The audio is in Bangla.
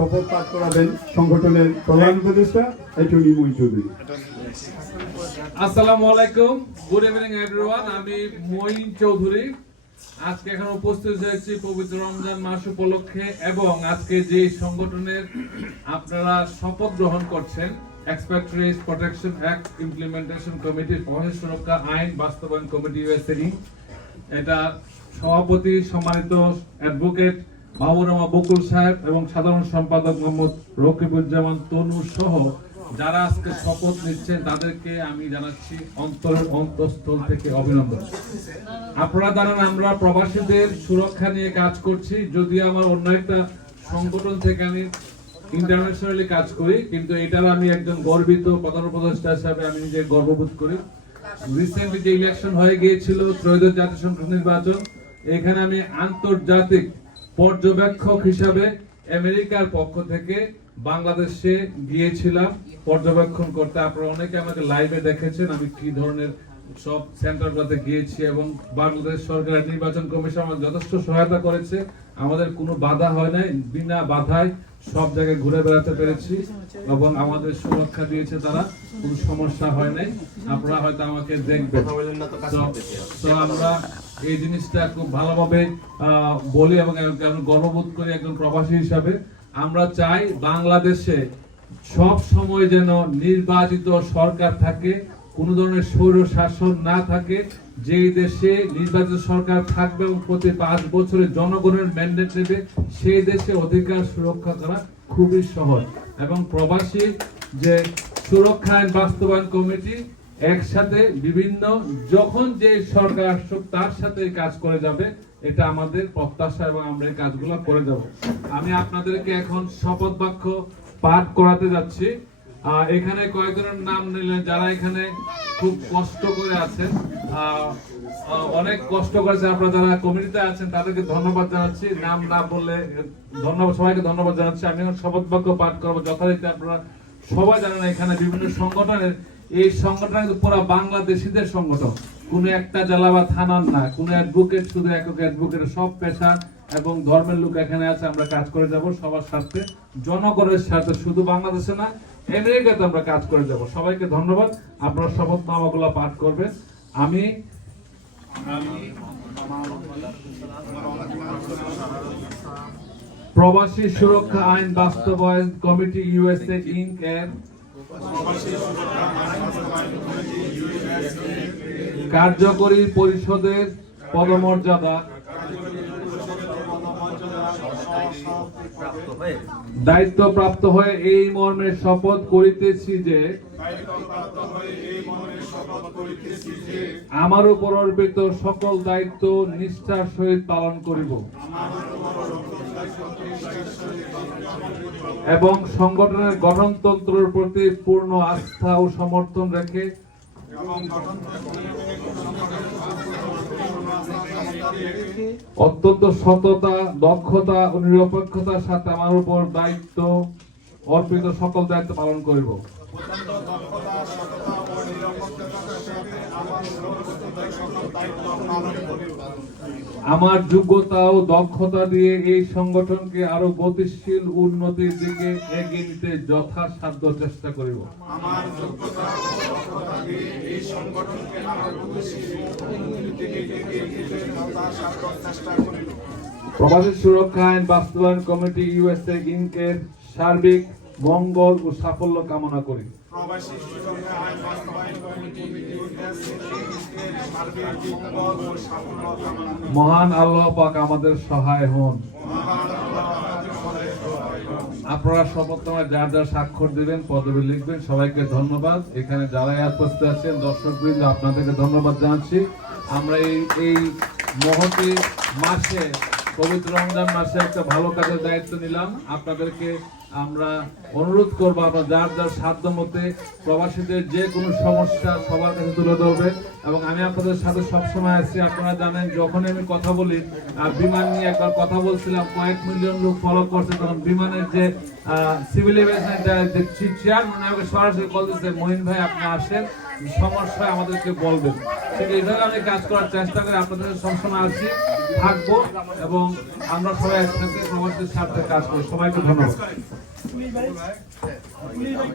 শপথ পাঠ করাবেন সংগঠনের প্রধান উপদেষ্টা অ্যাটর্নি মঈন চৌধুরী। আসসালামু আলাইকুম, গুড ইভিনিং এভরিওয়ান। আমি মঈন চৌধুরী আজকে এখানে উপস্থিত হয়েছি পবিত্র রমজান মাস উপলক্ষে এবং আজকে যে সংগঠনের আপনারা শপথ গ্রহণ করছেন এক্সপেক্টরিজ প্রোটেকশন অ্যাক্ট ইমপ্লিমেন্টেশন কমিটি, প্রবাসী সুরক্ষা আইন বাস্তবায়ন কমিটি ইউএসএ, এটা সভাপতি সম্মানিত অ্যাডভোকেট মাহবুব রহমান বকুল সাহেব এবং সাধারণ সম্পাদক মোহাম্মদ রকিবুজ্জামান তনু সহ যারা আজকে শপথ নিচ্ছেন তাদেরকে আমি জানাচ্ছি অন্তরের অন্তঃস্থল থেকে অভিনন্দন। আপনারা জানেন আমরা প্রবাসীদের সুরক্ষা নিয়ে কাজ করছি, যদিও আমার অন্য একটা সংগঠন থেকে আমি ইন্টারন্যাশনালি কাজ করি, কিন্তু এটার আমি একজন গর্বিত প্রধান উপদেষ্টা হিসাবে আমি নিজে গর্ববোধ করি। রিসেন্টলি যে ইলেকশন হয়ে গিয়েছিল ত্রয়োদশ জাতীয় সংসদ নির্বাচন, এখানে আমি আন্তর্জাতিক পর্যবেক্ষক হিসাবে আমেরিকার পক্ষ থেকে বাংলাদেশে গিয়েছিলাম পর্যবেক্ষণ করতে। আপনারা অনেকে আমাকে লাইভে দেখেছেন আমি কি ধরনের সব সেন্টারগুলোতে গিয়েছি এবং বাংলাদেশ সরকারের নির্বাচন কমিশন আমাদের যথেষ্ট সহায়তা করেছে। আমাদের কোনো বাধা হয় নাই, বিনা বাধায় সব জায়গায় ঘুরে বেড়াতে পেরেছি এবং আমাদের সুরক্ষা দিয়েছে তারা, কোনো সমস্যা হয় নাই। আপনারা হয়তো আমাকে দেখবেন, তো আমরা এই জিনিসটা খুব ভালোভাবে বলি এবং আমি গর্ববোধ করি একজন প্রবাসী হিসাবে। আমরা চাই বাংলাদেশে সব সময় যেন নির্বাচিত সরকার থাকে, কোনো ধরনের স্বৈর শাসন না থাকে। যেই দেশে নির্বাচিত সরকার থাকবে এবং প্রতি 5 বছরে জনগণের ম্যান্ডেট নেবে, সেই দেশে অধিকার সুরক্ষা করা খুবই সহজ। এবং প্রবাসী যে সুরক্ষা আইন বাস্তবায়ন কমিটি একসাথে বিভিন্ন যখন যে সরকার আসুক তার সাথে কাজ করে যাবে, এটা আমাদের প্রত্যাশা এবং আমরা এই কাজগুলো করে যাব। আমি আপনাদেরকে এখন শপথ বাক্য পাঠ করাতে যাচ্ছি। এখানে কয়েকজনের নাম নিলেন যারা এখানে খুব কষ্ট করে আছেন, অনেক কষ্ট করেছে। আপনারা যারা কমিটিতে আছেন তাদেরকে ধন্যবাদ জানাচ্ছি, নাম না বললে ধন্যবাদ, সবাইকে ধন্যবাদ জানাচ্ছি। আমি এখন শপথ বাক্য পাঠ করবো যথারীতি। আপনারা সবাই জানেন এখানে বিভিন্ন সংগঠনের, এই সংগঠন পুরো বাংলাদেশিদের সংগঠন, কোন একটা জেলা বা থানার না, কোন অ্যাডভোকেট শুধু একক অ্যাডভোকেট, সব পেশা এবং ধর্মের লোক এখানে আছে। আমরা কাজ করে যাব সবার স্বার্থে, জনগণের স্বার্থে, শুধু বাংলাদেশে না আমেরিকাতে আমরা কাজ করে যাব। সবাইকে ধন্যবাদ। আপনারা শপথনামাগুলো পাঠ করবেন। আমি প্রবাসী সুরক্ষা আইন বাস্তবায়ন কমিটি ইউএসএ ইনক এর কার্যকরী পরিষদের পদমর্যাদা দায়িত্বপ্রাপ্ত হয়ে এই মর্মে শপথ করিতেছি যে আমার উপর অর্পিত সকল দায়িত্ব নিষ্ঠার সহিত পালন করিব এবং সংগঠনের গঠনতন্ত্রের প্রতি পূর্ণ আস্থা ও সমর্থন রেখে অত্যন্ত সততা, দক্ষতা ও নিরপেক্ষতার সাথে আমার উপর দায়িত্ব অর্পিত সকল দায়িত্ব পালন করিব। আমার যোগ্যতা ও দক্ষতা দিয়ে এই সংগঠনকে আরো গতিশীল উন্নতির দিকে এগিয়ে নিতে যথাসাধ্য চেষ্টা করিব। প্রবাসী সুরক্ষা আইন বাস্তবায়ন কমিটি ইউএসএ ইনকের সার্বিক মঙ্গল ও সাফল্য কামনা করি। মহান আল্লাহ পাক আমাদের সহায় হন। আপনারা শপথনামায় যার যার স্বাক্ষর দিবেন, পদবি লিখবেন। সবাইকে ধন্যবাদ। এখানে যারা উপস্থিত আছেন দর্শকবৃন্দ, আপনাদেরকে ধন্যবাদ জানাচ্ছি। আমরা এই মহতি মাসে, পবিত্র রমজান মাসে একটা ভালো কাজের দায়িত্ব নিলাম। আপনাদেরকে আমরা অনুরোধ করবো আপনারা যার যার সাধ্য মতে প্রবাসীদের যে কোনো সমস্যা সবার কাছে তুলে ধরবে। এবং আমি আপনাদের সাথে সবসময় আছি। আপনারা জানেন যখন আমি কথা বলি বিমান নিয়ে একবার কথা বলছিলাম, কয়েক মিলিয়ন লোক ফলো করছে, তখন বিমানের যে সিভিল এভিয়েশনের যে চেয়ারম্যান আমাকে সরাসরি কল দিচ্ছে, মহিন ভাই আপনি আসেন, সমস্যা আমাদেরকে বলবেন। ঠিক এইভাবে আমি কাজ করার চেষ্টা করি, আপনাদের সবসময় আছি, থাকবো এবং আমরা সবাই একসাথে প্রবাসীদের স্বার্থে কাজ করি। সবাইকে ধন্যবাদ।